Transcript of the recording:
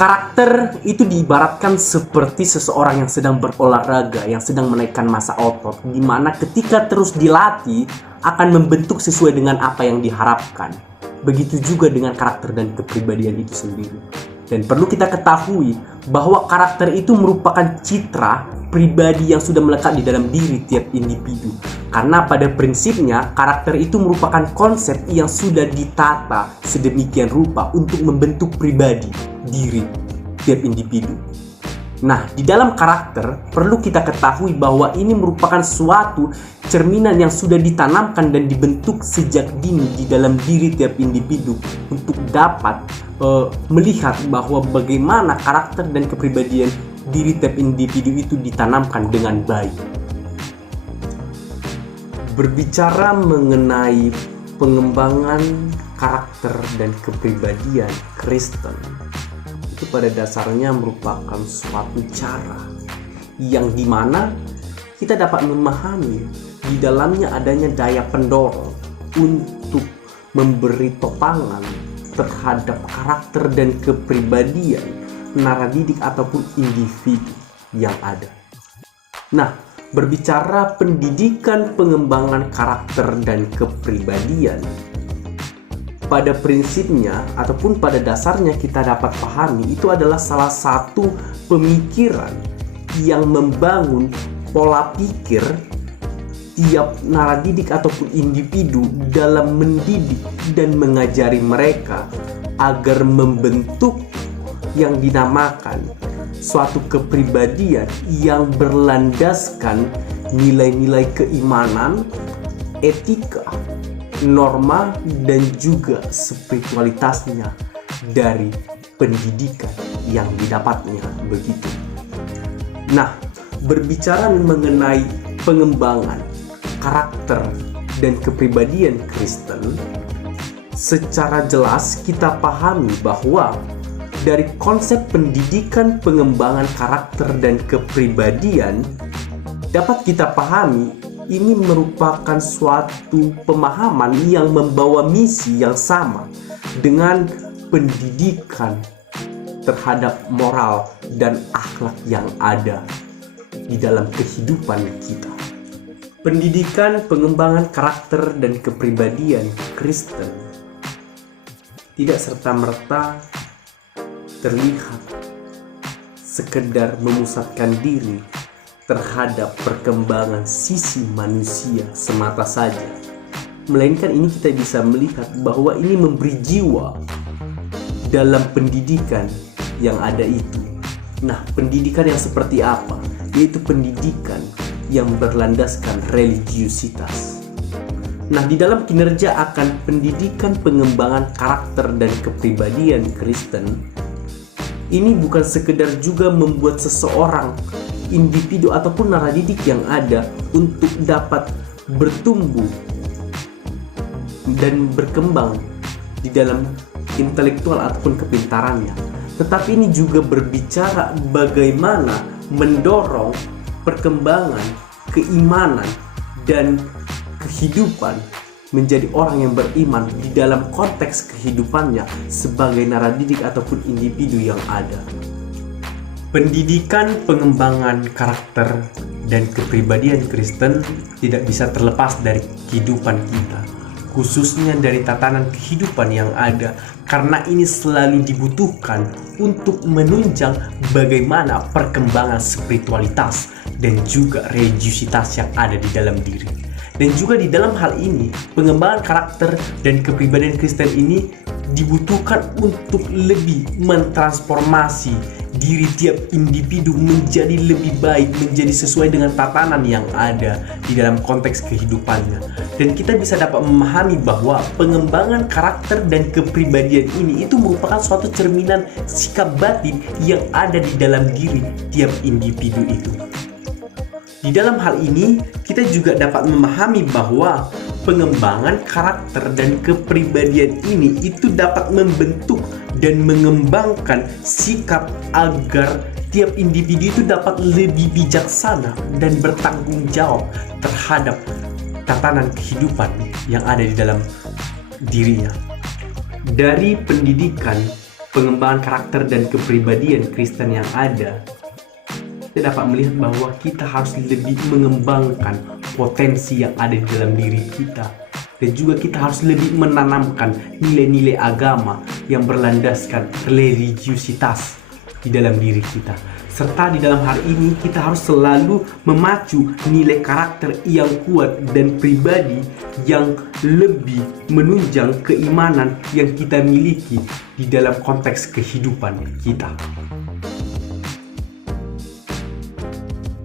Karakter itu diibaratkan seperti seseorang yang sedang berolahraga, yang sedang menaikkan massa otot, di mana ketika terus dilatih akan membentuk sesuai dengan apa yang diharapkan. Begitu juga dengan karakter dan kepribadian itu sendiri. Dan perlu kita ketahui bahwa karakter itu merupakan citra pribadi yang sudah melekat di dalam diri tiap individu. Karena pada prinsipnya karakter itu merupakan konsep yang sudah ditata sedemikian rupa untuk membentuk pribadi diri tiap individu. Nah, di dalam karakter perlu kita ketahui bahwa ini merupakan suatu cerminan yang sudah ditanamkan dan dibentuk sejak dini di dalam diri tiap individu untuk dapat melihat bahwa bagaimana karakter dan kepribadian diri tiap individu itu ditanamkan dengan baik. Berbicara mengenai pengembangan karakter dan kepribadian Kristen, itu pada dasarnya merupakan suatu cara yang dimana kita dapat memahami di dalamnya adanya daya pendorong untuk memberi topangan terhadap karakter dan kepribadian naradidik ataupun individu yang ada. Nah, berbicara pendidikan pengembangan karakter dan kepribadian, pada prinsipnya ataupun pada dasarnya kita dapat pahami itu adalah salah satu pemikiran yang membangun pola pikir tiap naradidik ataupun individu dalam mendidik dan mengajari mereka agar membentuk yang dinamakan suatu kepribadian yang berlandaskan nilai-nilai keimanan, etika, norma, dan juga spiritualitasnya dari pendidikan yang didapatnya begitu. Nah, berbicara mengenai pengembangan karakter dan kepribadian Kristen, secara jelas kita pahami bahwa dari konsep pendidikan pengembangan karakter dan kepribadian dapat kita pahami ini merupakan suatu pemahaman yang membawa misi yang sama dengan pendidikan terhadap moral dan akhlak yang ada di dalam kehidupan kita. Pendidikan pengembangan karakter dan kepribadian Kristen tidak serta-merta terlihat sekedar memusatkan diri terhadap perkembangan sisi manusia semata saja, melainkan ini kita bisa melihat bahwa ini memberi jiwa dalam pendidikan yang ada itu. Nah, pendidikan yang seperti apa? Yaitu pendidikan yang berlandaskan religiusitas. Nah, di dalam kinerja akan pendidikan pengembangan karakter dan kepribadian Kristen, ini bukan sekedar juga membuat seseorang, individu ataupun naradidik yang ada untuk dapat bertumbuh dan berkembang di dalam intelektual ataupun kepintarannya, tetapi ini juga berbicara bagaimana mendorong perkembangan keimanan dan kehidupan menjadi orang yang beriman di dalam konteks kehidupannya sebagai naradidik ataupun individu yang ada. Pendidikan pengembangan karakter dan kepribadian Kristen tidak bisa terlepas dari kehidupan kita, khususnya dari tatanan kehidupan yang ada, karena ini selalu dibutuhkan untuk menunjang bagaimana perkembangan spiritualitas dan juga religiusitas yang ada di dalam diri. Dan juga di dalam hal ini, pengembangan karakter dan kepribadian Kristen ini dibutuhkan untuk lebih mentransformasi diri tiap individu menjadi lebih baik, menjadi sesuai dengan tatanan yang ada di dalam konteks kehidupannya. Dan kita bisa dapat memahami bahwa pengembangan karakter dan kepribadian ini itu merupakan suatu cerminan sikap batin yang ada di dalam diri tiap individu itu. Di dalam hal ini, kita juga dapat memahami bahwa pengembangan karakter dan kepribadian ini itu dapat membentuk dan mengembangkan sikap agar tiap individu itu dapat lebih bijaksana dan bertanggung jawab terhadap tatanan kehidupan yang ada di dalam dirinya. Dari pendidikan pengembangan karakter dan kepribadian Kristen yang ada, kita dapat melihat bahwa kita harus lebih mengembangkan potensi yang ada di dalam diri kita, dan juga kita harus lebih menanamkan nilai-nilai agama yang berlandaskan religiusitas di dalam diri kita. Serta di dalam hal ini kita harus selalu memacu nilai karakter yang kuat dan pribadi yang lebih menunjang keimanan yang kita miliki di dalam konteks kehidupan kita.